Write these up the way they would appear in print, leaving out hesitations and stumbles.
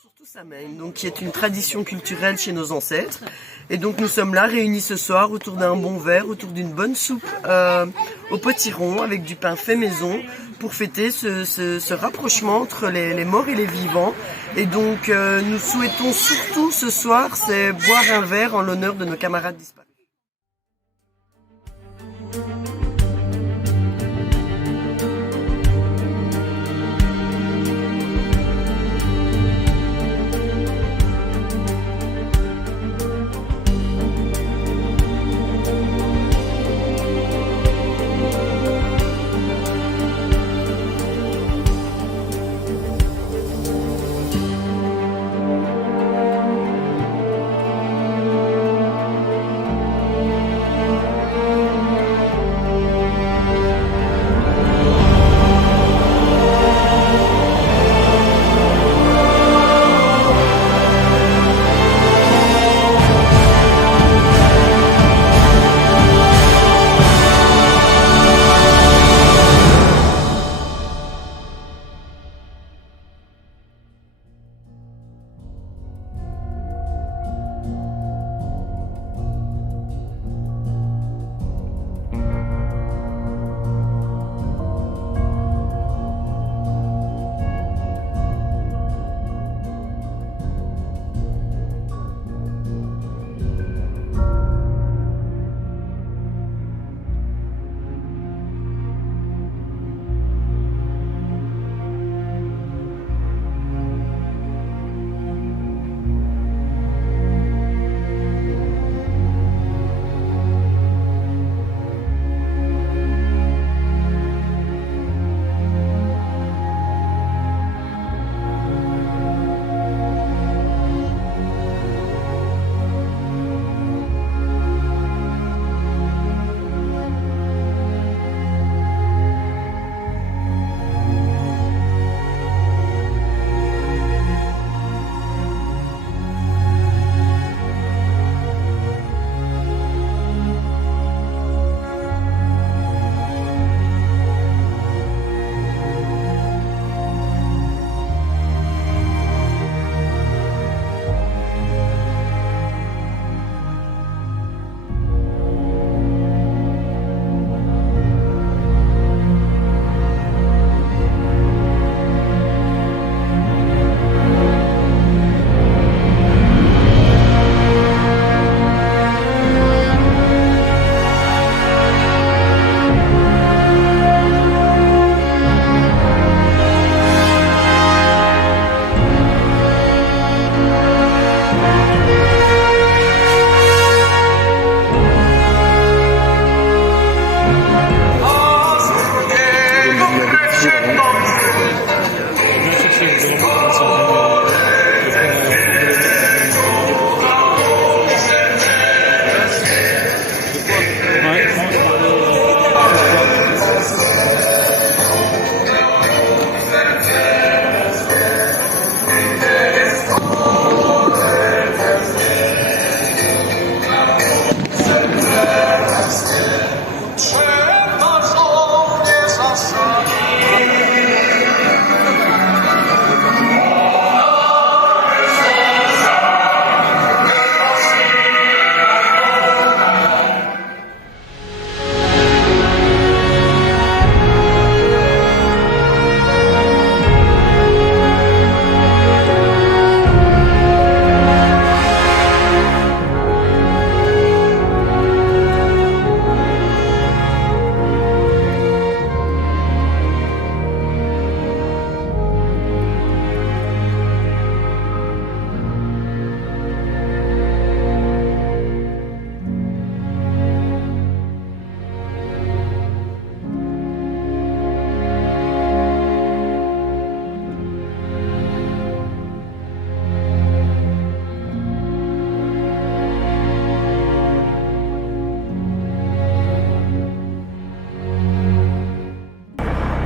Surtout Samhain, donc qui est une tradition culturelle chez nos ancêtres. Et donc nous sommes là réunis ce soir autour d'un bon verre, autour d'une bonne soupe au potiron avec du pain fait maison pour fêter ce rapprochement entre les morts et les vivants. Et donc nous souhaitons surtout ce soir, c'est boire un verre en l'honneur de nos camarades disparus.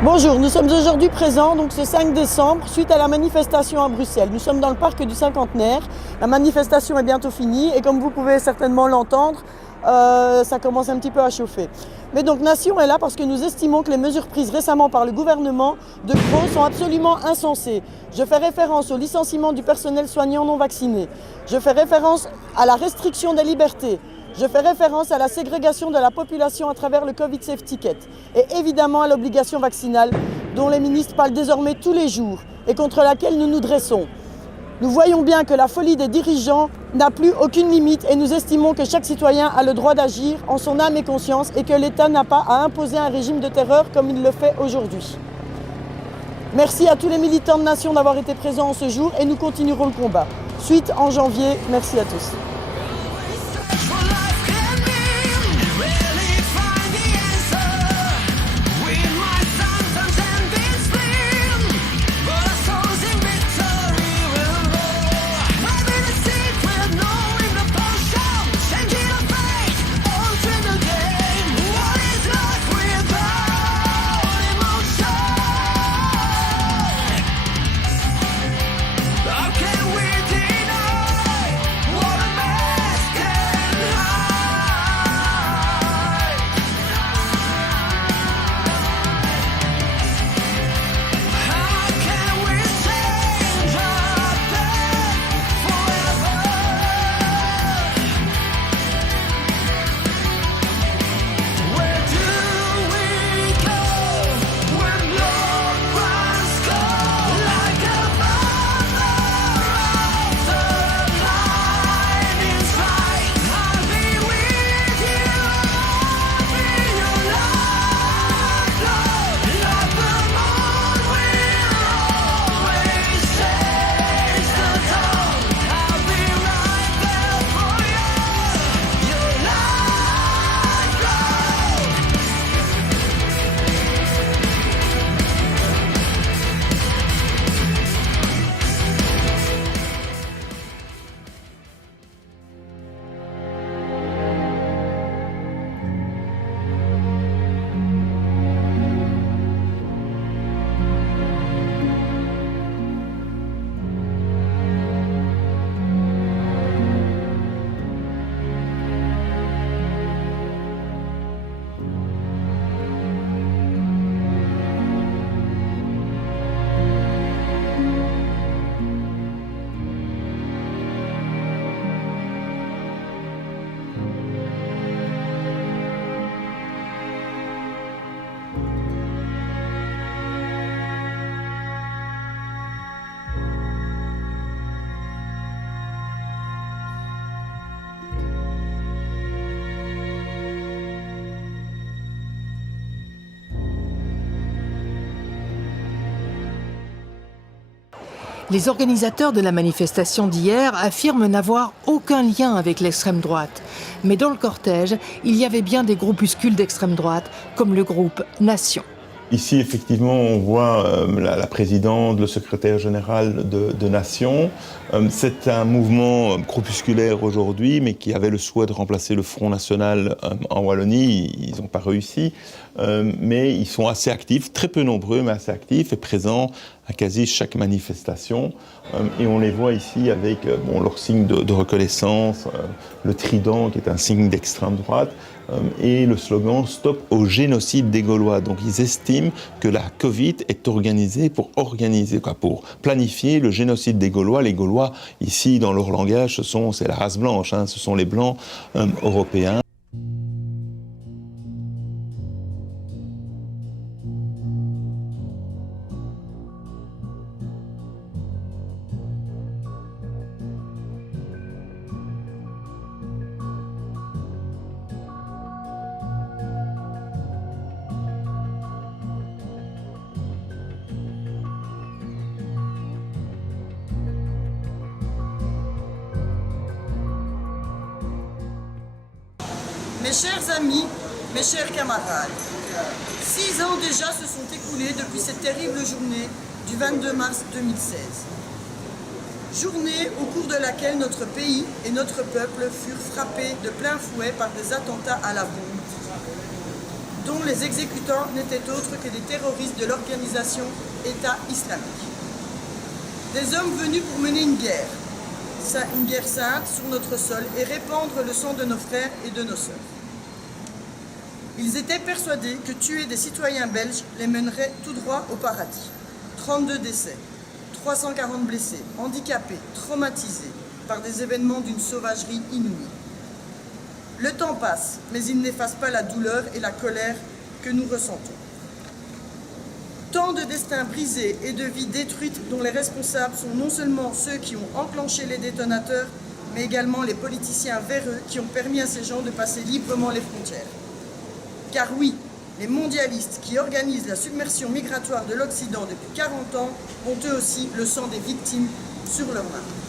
Bonjour, nous sommes aujourd'hui présents donc ce 5 décembre suite à la manifestation à Bruxelles. Nous sommes dans le parc du Cinquantenaire. La manifestation est bientôt finie et comme vous pouvez certainement l'entendre, ça commence un petit peu à chauffer. Mais donc Nation est là parce que nous estimons que les mesures prises récemment par le gouvernement de Crau sont absolument insensées. Je fais référence au licenciement du personnel soignant non vacciné. Je fais référence à la restriction des libertés. Je fais référence à la ségrégation de la population à travers le Covid Safe Ticket et évidemment à l'obligation vaccinale dont les ministres parlent désormais tous les jours et contre laquelle nous nous dressons. Nous voyons bien que la folie des dirigeants n'a plus aucune limite et nous estimons que chaque citoyen a le droit d'agir en son âme et conscience et que l'État n'a pas à imposer un régime de terreur comme il le fait aujourd'hui. Merci à tous les militants de Nation d'avoir été présents en ce jour et nous continuerons le combat. Suite en janvier, merci à tous. Les organisateurs de la manifestation d'hier affirment n'avoir aucun lien avec l'extrême droite. Mais dans le cortège, il y avait bien des groupuscules d'extrême droite, comme le groupe Nation. Ici, effectivement, on voit la présidente, le secrétaire général de Nation. C'est un mouvement groupusculaire aujourd'hui, mais qui avait le souhait de remplacer le Front National en Wallonie. Ils n'ont pas réussi, mais ils sont assez actifs, très peu nombreux, mais assez actifs et présents à quasi chaque manifestation. Et on les voit ici avec leur signe de reconnaissance, le trident qui est un signe d'extrême droite, et le slogan « Stop au génocide des Gaulois ». Donc ils estiment que la Covid est organisée pour planifier le génocide des Gaulois. Les Gaulois, ici, dans leur langage, c'est la race blanche, ce sont les Blancs européens. Mes chers amis, mes chers camarades, 6 ans déjà se sont écoulés depuis cette terrible journée du 22 mars 2016. Journée au cours de laquelle notre pays et notre peuple furent frappés de plein fouet par des attentats à la bombe. dont les exécutants n'étaient autres que des terroristes de l'organisation État islamique. Des hommes venus pour mener une guerre sainte sur notre sol et répandre le sang de nos frères et de nos sœurs. Ils étaient persuadés que tuer des citoyens belges les mènerait tout droit au paradis. 32 décès, 340 blessés, handicapés, traumatisés par des événements d'une sauvagerie inouïe. Le temps passe, mais il n'efface pas la douleur et la colère que nous ressentons. Tant de destins brisés et de vies détruites dont les responsables sont non seulement ceux qui ont enclenché les détonateurs, mais également les politiciens véreux qui ont permis à ces gens de passer librement les frontières. Car oui, les mondialistes qui organisent la submersion migratoire de l'Occident depuis 40 ans ont eux aussi le sang des victimes sur leurs mains.